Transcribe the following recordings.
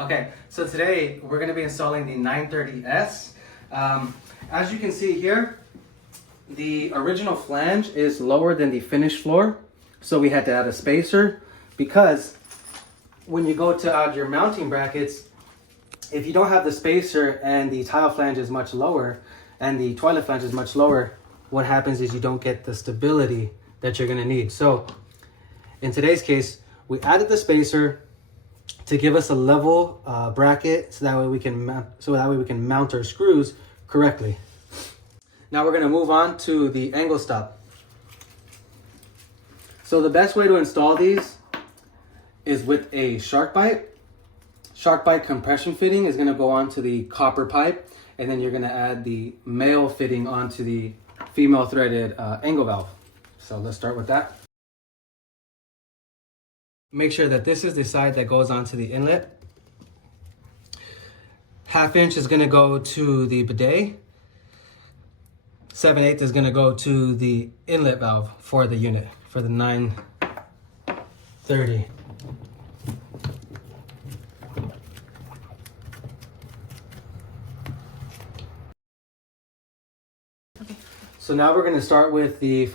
Okay, so today we're going to be installing the 930S. As you can see here, the original flange is lower than the finished floor. So we had to add a spacer because when you go to add your mounting brackets, if you don't have the spacer and the tile flange is much lower and the toilet flange is much lower, what happens is you don't get the stability that you're going to need. So in today's case, we added the spacer to give us a level bracket so that way we can mount our screws correctly. Now we're going to move on to the angle stop. So the best way to install these is with a shark bite. Shark bite compression fitting is going to go onto the copper pipe, and then you're going to add the male fitting onto the female threaded angle valve. So let's start with that. Make sure that this is the side that goes onto the inlet. 1/2 inch is going to go to the bidet. 7/8 is going to go to the inlet valve for the unit, for the 930. So now we're going to start with the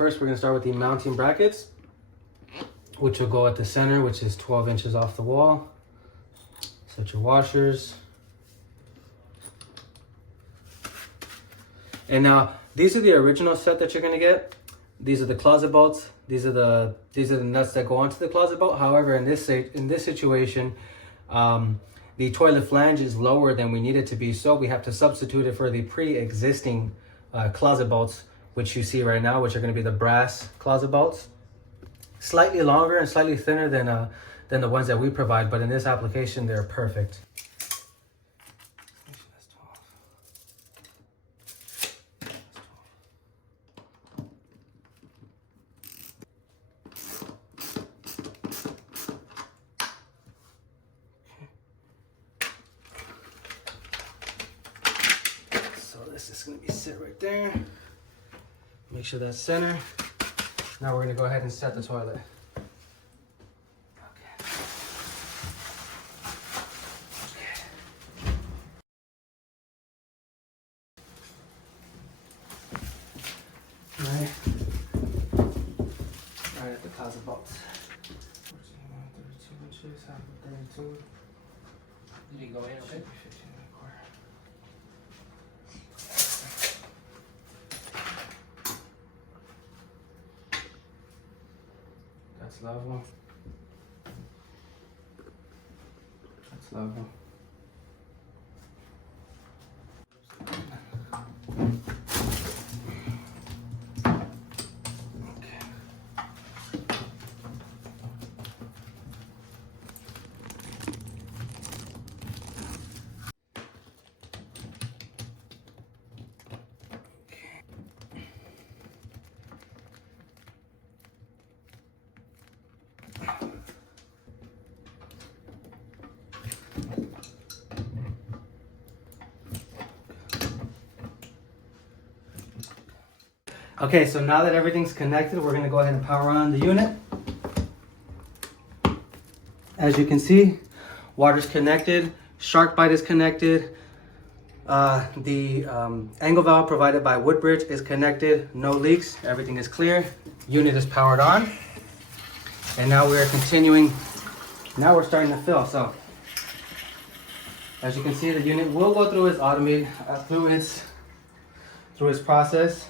mounting brackets, which will go at the center, which is 12 inches off the wall. Set your washers. And now these are the original set that you're going to get. These are the closet bolts. These are the nuts that go onto the closet bolt. However, in this situation, the toilet flange is lower than we need it to be, so we have to substitute it for the pre-existing closet bolts, which you see right now, which are going to be the brass closet bolts. Slightly longer and slightly thinner than the ones that we provide, but in this application, they're perfect. So this is going to be sit right there. Make sure that's center. Now we're going to go ahead and set the toilet. Okay. Right at the closet box. 32 inches, half of 32. Did he go in? Okay. 15 and a quarter. That's level. That's level. Okay. Okay, so now that everything's connected, we're going to go ahead and power on the unit. As you can see, water's connected, shark bite is connected, the angle valve provided by WoodBridge is connected, no leaks, everything is clear, unit is powered on, and now we're continuing, now we're starting to fill. So as you can see, the unit will go through its automated, through its process.